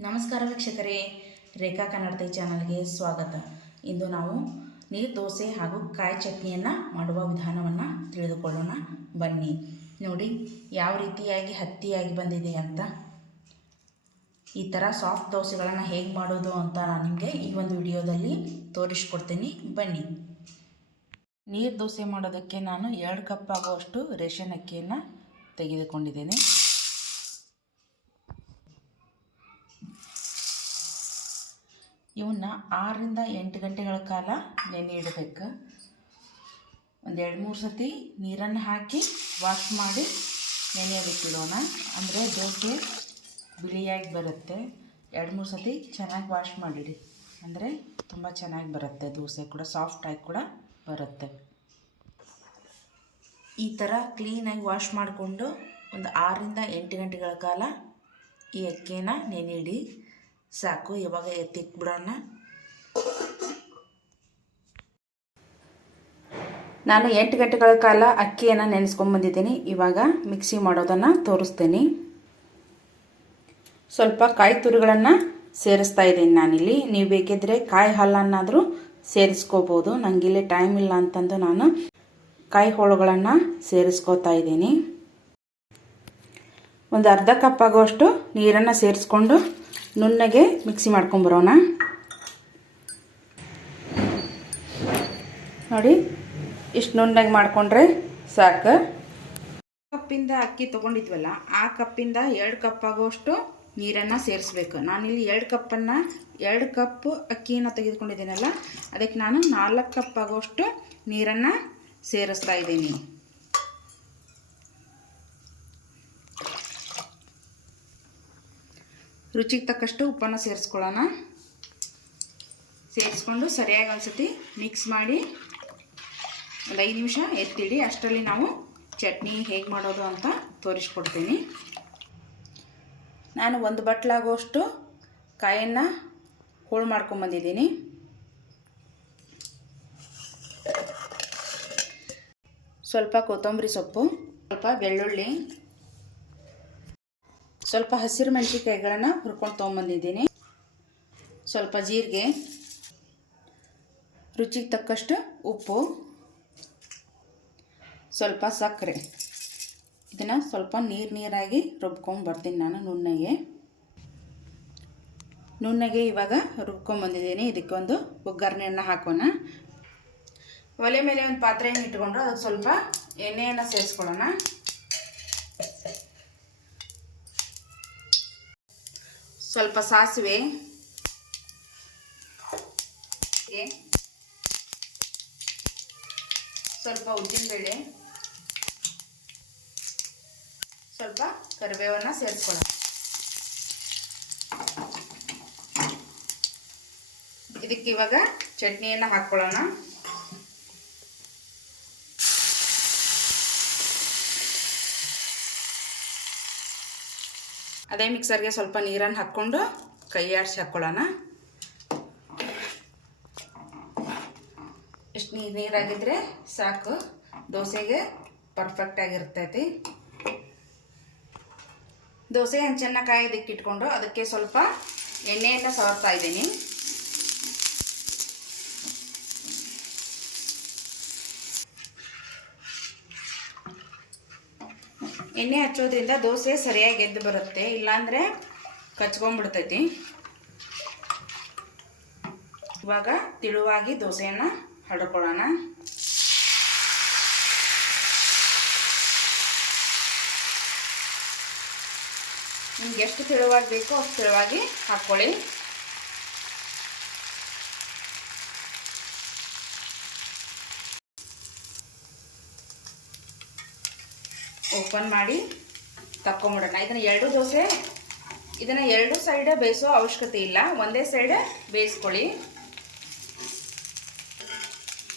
ನಮಸ್ಕಾರ ವೀಕ್ಷಕರೇ. ರೇಖಾ ಕನ್ನಡತಿ ಚಾನಲ್ಗೆ ಸ್ವಾಗತ. ಇಂದು ನಾವು ನೀರು, ದೋಸೆ ಹಾಗೂ ಕಾಯಿ ಚಟ್ನಿಯನ್ನು ಮಾಡುವ ವಿಧಾನವನ್ನು ತಿಳಿದುಕೊಳ್ಳೋಣ. ಬನ್ನಿ. ನೋಡಿ, ಯಾವ ರೀತಿಯಾಗಿ ಹತ್ತಿಯಾಗಿ ಬಂದಿದೆ ಅಂತ. ಈ ಥರ ಸಾಫ್ಟ್ ದೋಸೆಗಳನ್ನು ಹೇಗೆ ಮಾಡೋದು ಅಂತ ನಾನು ನಿಮಗೆ ಈ ಒಂದು ವಿಡಿಯೋದಲ್ಲಿ ತೋರಿಸ್ಕೊಡ್ತೀನಿ. ಬನ್ನಿ. ನೀರು ದೋಸೆ ಮಾಡೋದಕ್ಕೆ ನಾನು ಎರಡು ಕಪ್ ಆಗುವಷ್ಟು ರೇಷನ್ ಅಕ್ಕಿಯನ್ನು ತೆಗೆದುಕೊಂಡಿದ್ದೇನೆ. ಇವನ್ನ ಆರರಿಂದ ಎಂಟು ಗಂಟೆಗಳ ಕಾಲ ನೆನೆ ಇಡಬೇಕು. ಒಂದು ಎರಡು ಮೂರು ಸತಿ ನೀರನ್ನು ಹಾಕಿ ವಾಶ್ ಮಾಡಿ ನೆನೆಯೋದಕ್ಕಿಡೋಣ ಅಂದರೆ ದೋಸೆ ಬಿಳಿಯಾಗಿ ಬರುತ್ತೆ. ಎರಡು ಮೂರು ಸತಿ ಚೆನ್ನಾಗಿ ವಾಶ್ ಮಾಡಿಡಿ. ಅಂದರೆ ತುಂಬ ಚೆನ್ನಾಗಿ ಬರುತ್ತೆ ದೋಸೆ ಕೂಡ ಸಾಫ್ಟಾಗಿ ಕೂಡ ಬರುತ್ತೆ. ಈ ಥರ ಕ್ಲೀನಾಗಿ ವಾಶ್ ಮಾಡಿಕೊಂಡು ಒಂದು ಆರರಿಂದ ಎಂಟು ಗಂಟೆಗಳ ಕಾಲ ಈ ಅಕ್ಕಿನ ನೆನೆಯಿಡಿ ಸಾಕು, ಇವಾಗ ಎತ್ತಿಟ್ಬಿಡೋಣ. ನಾನು ಎಂಟು ಗಂಟೆಗಳ ಕಾಲ ಅಕ್ಕಿಯನ್ನು ನೆನೆಸ್ಕೊಂಡ್ಬಂದಿದ್ದೀನಿ ಇವಾಗ ಮಿಕ್ಸಿ ಮಾಡೋದನ್ನು ತೋರಿಸ್ತೀನಿ. ಸ್ವಲ್ಪ ಕಾಯಿ ತುರಿಗಳನ್ನು ಸೇರಿಸ್ತಾ ಇದ್ದೀನಿ ನಾನಿಲ್ಲಿ. ನೀವು ಬೇಕಿದ್ದರೆ ಕಾಯಿ ಹಾಲನ್ನಾದರೂ ಸೇರಿಸ್ಕೋಬೋದು. ನನಗಿಲ್ಲಿ ಟೈಮ್ ಇಲ್ಲ ಅಂತಂದು ನಾನು ಕಾಯಿ ಹೋಳುಗಳನ್ನು ಸೇರಿಸ್ಕೋತಾ ಇದ್ದೀನಿ. ಒಂದು ಅರ್ಧ ಕಪ್ ಆಗುವಷ್ಟು ನೀರನ್ನು ಸೇರಿಸ್ಕೊಂಡು ನುಣ್ಣಗೆ ಮಿಕ್ಸಿ ಮಾಡ್ಕೊಂಬರೋಣ ನೋಡಿ, ಇಷ್ಟು ನುಣ್ಣಗೆ ಮಾಡಿಕೊಂಡ್ರೆ ಸಾಕು. ಕಪ್ಪಿಂದ ಅಕ್ಕಿ ತೊಗೊಂಡಿದ್ವಲ್ಲ, ಆ ಕಪ್ಪಿಂದ ಎರಡು ಕಪ್ ಆಗೋಷ್ಟು ನೀರನ್ನು ಸೇರಿಸ್ಬೇಕು. ನಾನಿಲ್ಲಿ ಎರಡು ಕಪ್ಪನ್ನು, ಎರಡು ಕಪ್ ಅಕ್ಕಿಯನ್ನು ತೆಗೆದುಕೊಂಡಿದ್ದೀನಲ್ಲ, ಅದಕ್ಕೆ ನಾನು ನಾಲ್ಕು ಕಪ್ ಆಗೋಷ್ಟು ನೀರನ್ನು ಸೇರಿಸ್ತಾ ಇದ್ದೀನಿ. ರುಚಿಗೆ ತಕ್ಕಷ್ಟು ಉಪ್ಪನ್ನು ಸೇರಿಸ್ಕೊಳ್ಳೋಣ. ಸೇರಿಸ್ಕೊಂಡು ಸರಿಯಾಗಿ ಒಂದ್ಸತಿ ಮಿಕ್ಸ್ ಮಾಡಿ ಒಂದು ಐದು ನಿಮಿಷ ಎತ್ತಿಡಿ. ಅಷ್ಟರಲ್ಲಿ ನಾವು ಚಟ್ನಿ ಹೇಗೆ ಮಾಡೋದು ಅಂತ ತೋರಿಸ್ಕೊಡ್ತೀನಿ. ನಾನು ಒಂದು ಬಟ್ಲಾಗುವಷ್ಟು ಕಾಯನ್ನು ಹೋಳು ಮಾಡ್ಕೊಂಬಂದಿದ್ದೀನಿ ಸ್ವಲ್ಪ ಕೊತ್ತಂಬರಿ ಸೊಪ್ಪು, ಸ್ವಲ್ಪ ಬೆಳ್ಳುಳ್ಳಿ ಸ್ವಲ್ಪ ಹಸಿರು ಮೆಣಸಿನ್ಕಾಯಿಗಳನ್ನು ಹುರ್ಕೊಂಡು ತೊಗೊಂಬಂದಿದ್ದೀನಿ. ಸ್ವಲ್ಪ ಜೀರಿಗೆ, ರುಚಿಗೆ ತಕ್ಕಷ್ಟು ಉಪ್ಪು, ಸ್ವಲ್ಪ ಸಕ್ಕರೆ. ಇದನ್ನು ಸ್ವಲ್ಪ ನೀರು ನೀರಾಗಿ ರುಬ್ಕೊಂಡು ಬರ್ತೀನಿ ನಾನು ನುಣ್ಣಗೆ. ನುಣ್ಣಗೆ ಇವಾಗ ರುಬ್ಕೊಂಬಂದಿದ್ದೀನಿ ಇದಕ್ಕೊಂದು ಒಗ್ಗರಣೆಯನ್ನು ಹಾಕೋಣ. ಒಲೆ ಮೇಲೆ ಒಂದು ಪಾತ್ರೆಯನ್ನು ಇಟ್ಕೊಂಡು ಅದಕ್ಕೆ ಸ್ವಲ್ಪ ಎಣ್ಣೆಯನ್ನು ಸೇರಿಸ್ಕೊಳ್ಳೋಣ. ಸ್ವಲ್ಪ ಸಾಸಿವೆ. ಸ್ವಲ್ಪ ಉದ್ದಿನಬೇಳೆ. ಸ್ವಲ್ಪ ಕರಿಬೇವನ್ನು ಸೇರಿಸ್ಕೊಳ್ಳೋಣ. ಇದಕ್ಕೆ ಇವಾಗ ಚಟ್ನಿಯನ್ನು ಹಾಕ್ಕೊಳ್ಳೋಣ. ಅದೇ ಮಿಕ್ಸರ್ಗೆ ಸ್ವಲ್ಪ ನೀರನ್ನು ಹಾಕ್ಕೊಂಡು ಕೈ ಆಡಿಸಿ ಹಾಕ್ಕೊಳ್ಳೋಣ ಎಷ್ಟು ನೀರು ನೀರಾಗಿದ್ದರೆ ಸಾಕು. ದೋಸೆಗೆ ಪರ್ಫೆಕ್ಟಾಗಿರ್ತೈತಿ ದೋಸೆ ಹಂಚನ್ನು ಕಾಯೋದಕ್ಕೆ ಇಟ್ಕೊಂಡು ಅದಕ್ಕೆ ಸ್ವಲ್ಪ ಎಣ್ಣೆಯನ್ನು ಸವರ್ತಾ ಇದ್ದೀನಿ. ಎಣ್ಣೆ ಹಚ್ಚೋದ್ರಿಂದ ದೋಸೆ ಸರಿಯಾಗಿ ಎದ್ದು ಬರುತ್ತೆ, ಇಲ್ಲಾಂದರೆ ಕಚ್ಕೊಂಡ್ಬಿಡ್ತೈತಿ. ಇವಾಗ ತಿಳುವಾಗಿ ದೋಸೆಯನ್ನು ಹಡ್ಕೊಳ್ಳೋಣ ನಿಮ್ಗೆ ಎಷ್ಟು ತಿಳುವಾಗಿ ಬೇಕೋ ಅಷ್ಟು ತಿಳುವಾಗಿ ಹಾಕ್ಕೊಳ್ಳಿ. ಓಪನ್ ಮಾಡಿ ತಕ್ಕೊಂಬಿಡೋಣ. ಇದನ್ನು ಎರಡು ದೋಸೆ, ಇದನ್ನು ಎರಡು ಸೈಡ ಬೇಯಿಸೋ ಅವಶ್ಯಕತೆ ಇಲ್ಲ. ಒಂದೇ ಸೈಡ್ ಬೇಯಿಸ್ಕೊಳ್ಳಿ.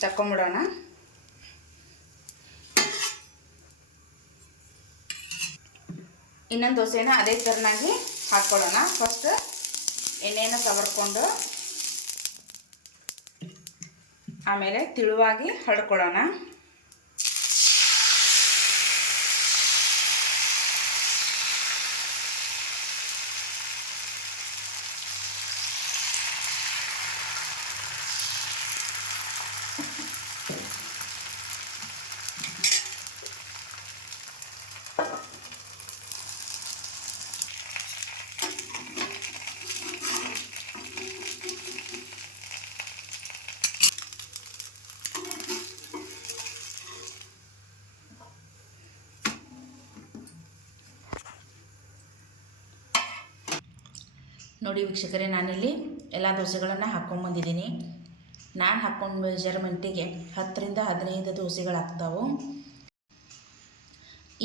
ತಕ್ಕೊಂಬಿಡೋಣ. ಇನ್ನೊಂದು ದೋಸೆನ ಅದೇ ಥರನಾಗಿ ಹಾಕ್ಕೊಳ್ಳೋಣ ಫಸ್ಟ್ ಎಣ್ಣೆಯನ್ನು ಸವರ್ಕೊಂಡು ಆಮೇಲೆ ತಿಳುವಾಗಿ ಹಡ್ಕೊಳ್ಳೋಣ ನೋಡಿ ವೀಕ್ಷಕರೇ, ನಾನಿಲ್ಲಿ ಎಲ್ಲ ದೋಸೆಗಳನ್ನು ಹಾಕ್ಕೊಂಬಂದಿದ್ದೀನಿ ನಾನು ಹಾಕ್ಕೊಂಡು ಮೆಜರ್ಮೆಂಟಿಗೆ ಹತ್ತರಿಂದ ಹದಿನೈದು ದೋಸೆಗಳಾಗ್ತಾವೆ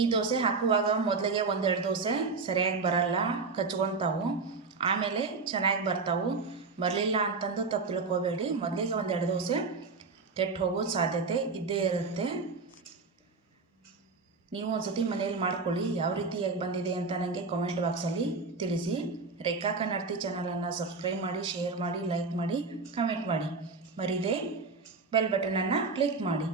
ಈ ದೋಸೆ ಹಾಕುವಾಗ ಮೊದಲಿಗೆ ಒಂದೆರಡು ದೋಸೆ ಸರಿಯಾಗಿ ಬರಲ್ಲ, ಕಚ್ಕೊತಾವು. ಆಮೇಲೆ ಚೆನ್ನಾಗಿ ಬರ್ತಾವು. ಬರಲಿಲ್ಲ ಅಂತಂದು ತಪ್ಪು ತಿಳ್ಕೊಬೇಡಿ. ಮೊದಲಿಗೆ ಒಂದೆರಡು ದೋಸೆ ಕೆಟ್ಟು ಹೋಗೋ ಸಾಧ್ಯತೆ ಇದ್ದೇ ಇರುತ್ತೆ. ನೀವು ಒಂದು ಸತಿ ಮನೇಲಿ ಮಾಡ್ಕೊಳ್ಳಿ, ಯಾವ ರೀತಿಯಾಗಿ ಬಂದಿದೆ ಅಂತ ನನಗೆ ಕಾಮೆಂಟ್ ಬಾಕ್ಸಲ್ಲಿ ತಿಳಿಸಿ. ರೇಖಾ ಕನ್ನಡತಿ ಚಾನಲನ್ನು ಸಬ್ಸ್ಕ್ರೈಬ್ ಮಾಡಿ ಶೇರ್ ಮಾಡಿ ಲೈಕ್ ಮಾಡಿ ಕಮೆಂಟ್ ಮಾಡಿ. ಮರಿದೆ ಬೆಲ್ ಬಟನನ್ನು ಕ್ಲಿಕ್ ಮಾಡಿ.